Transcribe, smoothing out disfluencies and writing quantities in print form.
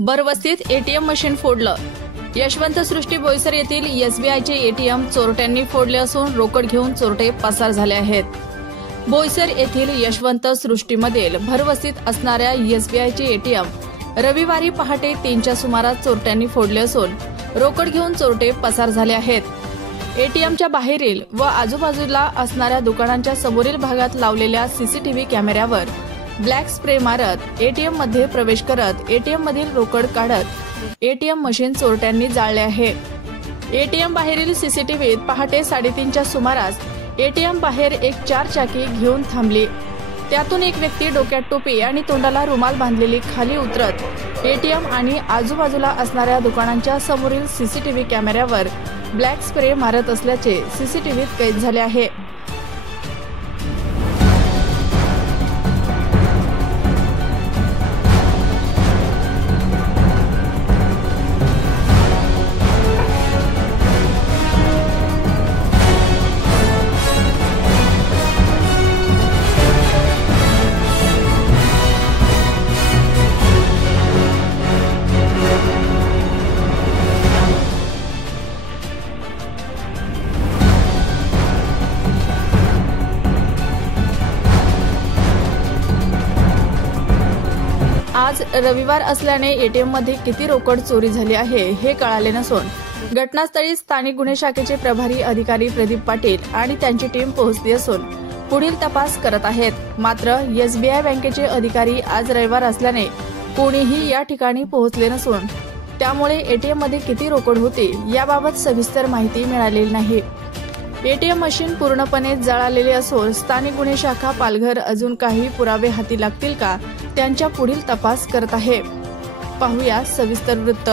भरवस्तीत ATM machine फोडलं। Yashwant सृष्टी बोईसर येथील एसबीआयचे ATM चोरट्यांनी फोडले असून रोकड घेऊन चोरटे पसार झाले आहेत। बोईसर येथील यशवंत सृष्टीमधील भरवस्तीत असणाऱ्या एसबीआयचे एटीएम रविवारी पहाटे 3च्या सुमारास चोरट्यांनी फोडले असून रोकड घेऊन चोरटे पसार झाले आहेत। एटीएमच्या बाहेरील व आजूबाजूला असणाऱ्या दुकानांच्या समोरील भागात लावलेल्या सीसीटीव्ही कॅमेऱ्यावर ब्लॅक स्प्रे मारत एटीएम मध्ये प्रवेश करत एटीएम मधील रोकड काढत एटीएम मशीन चोरट्यांनी जाळले आहे। एटीएम बाहेरील सीसीटीव्हीत पहाटे 3:30च्या सुमारास एटीएम बाहेर एक 4 चाकी घेऊन थांबली। त्यातून एक व्यक्ती डोक्यात टोपी आणि तोंडाला रुमाल बांधलेली खाली उतरत एटीएम आणि आजूबाजूला असणाऱ्या दुकानांच्या समोरील सीसीटीव्ही कॅमेऱ्यावर ब्लॅक स्प्रे मारत असल्याचे सीसीटीव्हीत कैद झाले आहे। आज रविवार असल्याने एटीएम मध्ये किती रोकड चोरी झाली आहे हे कळाले नसून घटनास्थळी स्थानिक गुन्हे शाखेचे प्रभारी अधिकारी प्रदीप पाटील आणि त्यांची टीम पोहोचली असून पुढील तपास करत आहेत। मात्र एसबीआय बँकेचे अधिकारी आज रविवार असल्याने कोणीही या ठिकाणी पोहोचले नसून त्यामुळे एटीएम मध्ये किती रोकड होती याबाबत सविस्तर माहिती मिळालेली नाही। एटीएम मशीन पूर्णपणे जळालेले असून स्थानिक गुन्हे शाखा पालघर अजून काही पुरावे हाती लागतील का त्यांच्या पुढील तपास करत आहे। पाहूया सविस्तर वृत्त।